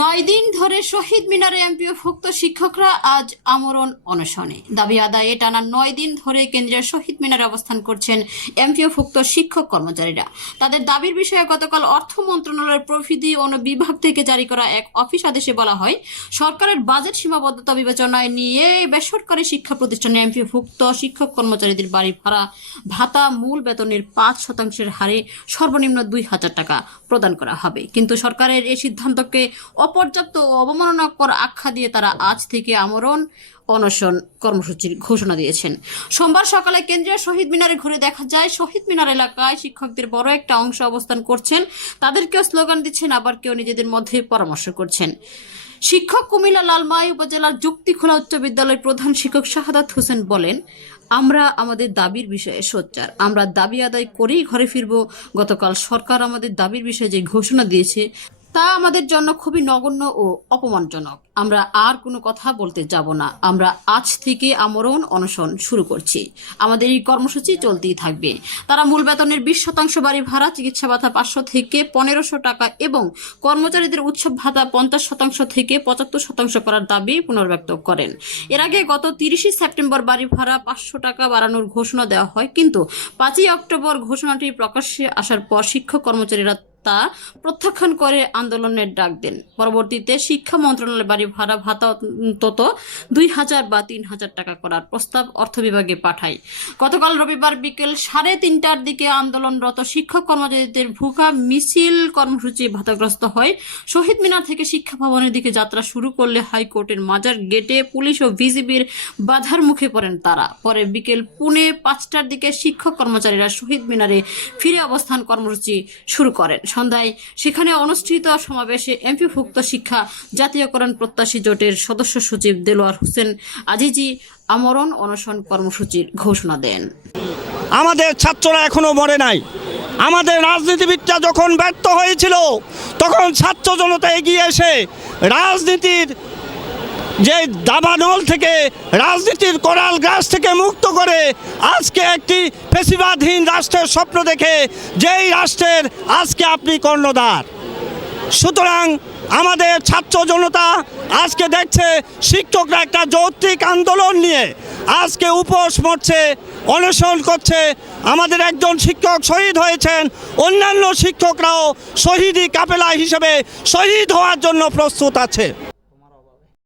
নয় দিন ধরে শহীদ মিনারে এমপিওভুক্ত শিক্ষকরা আজ আমরণ অনশনে। দাবি আদায়ে টানা নয় দিন ধরে কেন্দ্রের শহীদ মিনারে অবস্থান করছেন এমপিও এমপিওভুক্ত শিক্ষক কর্মচারীরা। তাদের দাবির বিষয়ে গতকাল অর্থ মন্ত্রণালয়ের প্রভৃতি বিভাগ থেকে জারি করা এক অফিস আদেশে বলা হয়, সরকারের বাজেট সীমাবদ্ধতা বিবেচনায় নিয়ে বেসরকারি শিক্ষা প্রতিষ্ঠানে এমপিওভুক্ত শিক্ষক কর্মচারীদের বাড়ি ভাড়া, ভাতা, মূল বেতনের পাঁচ শতাংশের হারে সর্বনিম্ন দুই হাজার টাকা প্রদান করা হবে। কিন্তু সরকারের এই সিদ্ধান্তকে অপর্যাপ্ত অবমাননাকর আখ্যা দিয়ে তারা আজ থেকে আমরণ, অনশন কর্মসূচির ঘোষণা দিয়েছেন। সোমবার সকালে কেন্দ্রীয় শহীদ মিনারে ঘুরে দেখা যায়, শহীদ মিনার এলাকায় শিক্ষকদের বড় একটা অংশ অবস্থান করছেন। তাদের কেউ স্লোগান দিচ্ছেন, আবার কেউ নিজেদের মধ্যে পরামর্শ করছেন। শিক্ষক কুমিল্লা লালমাই উপজেলার যুক্তিখোলা উচ্চ বিদ্যালয়ের প্রধান শিক্ষক শাহাদাত হোসেন বলেন, আমরা আমাদের দাবির বিষয়ে সোচ্চার। আমরা দাবি আদায় করেই ঘরে ফিরব। গতকাল সরকার আমাদের দাবির বিষয়ে যে ঘোষণা দিয়েছে তা আমাদের জন্য খুবই নগণ্য ও অপমানজনক। আমরা আর কোনো কথা বলতে যাব না। আমরা আজ থেকে আমরণ অনশন শুরু করছি। আমাদের এই কর্মসূচি চলতেই থাকবে। তারা মূল বেতনের বিশ শতাংশ বাড়ি ভাড়া, চিকিৎসা ভাতা পাঁচশো থেকে পনেরোশো টাকা এবং কর্মচারীদের উৎসব ভাতা পঞ্চাশ শতাংশ থেকে পঁচাত্তর শতাংশ করার দাবি পুনর্ব্যক্ত করেন। এর আগে গত তিরিশে সেপ্টেম্বর বাড়ি ভাড়া পাঁচশো টাকা বাড়ানোর ঘোষণা দেওয়া হয়, কিন্তু পাঁচই অক্টোবর ঘোষণাটি প্রকাশ্যে আসার পর শিক্ষক কর্মচারীরা তা প্রত্যাখ্যান করে আন্দোলনের ডাক দেন। পরবর্তীতে শিক্ষা মন্ত্রণালয় বাড়ি ভাড়া ভাতা অন্তত দুই হাজার বা তিন হাজার টাকা করার প্রস্তাব অর্থ বিভাগে পাঠায়। গতকাল রবিবার বিকেল সাড়ে তিনটার দিকে আন্দোলনরত শিক্ষক কর্মচারীদের ভুকা মিছিল কর্মসূচি ভাতাগ্রস্ত হয়। শহীদ মিনার থেকে শিক্ষা ভবনের দিকে যাত্রা শুরু করলে হাইকোর্টের মাজার গেটে পুলিশ ও বিজিবির বাধার মুখে পড়েন তারা। পরে বিকেল পুনে পাঁচটার দিকে শিক্ষক কর্মচারীরা শহীদ মিনারে ফিরে অবস্থান কর্মসূচি শুরু করেন। সন্ধ্যায় সেখানে অনুষ্ঠিত সমাবেশে এমপিভুক্ত শিক্ষা, জাতীয়করণ প্রত্যাশী জোটের সদস্য সচিব দেলোয়ার হোসেন আজিজি আমরণ অনশন কর্মসূচির ঘোষণা দেন। আমাদের ছাত্ররা এখনও মরে নাই। আমাদের রাজনীতিবিদরা যখন ব্যর্থ হয়েছিল, তখন ছাত্র জনতা এগিয়ে এসে রাজনীতির যে দাবানল থেকে, রাজনীতির করাল গাছ থেকে মুক্ত করে আজকে একটি ফেসিবাদহীন রাষ্ট্রের স্বপ্ন দেখে, যেই রাষ্ট্রের আজকে আপনি কর্ণধার। সুতরাং আমাদের ছাত্র জনতা আজকে দেখছে শিক্ষকরা একটা যৌক্তিক আন্দোলন নিয়ে আজকে উপোস মরছে, অনশন করছে। আমাদের একজন শিক্ষক শহীদ হয়েছেন, অন্যান্য শিক্ষকরাও শহীদি কাপেলা হিসেবে শহীদ হওয়ার জন্য প্রস্তুত আছে।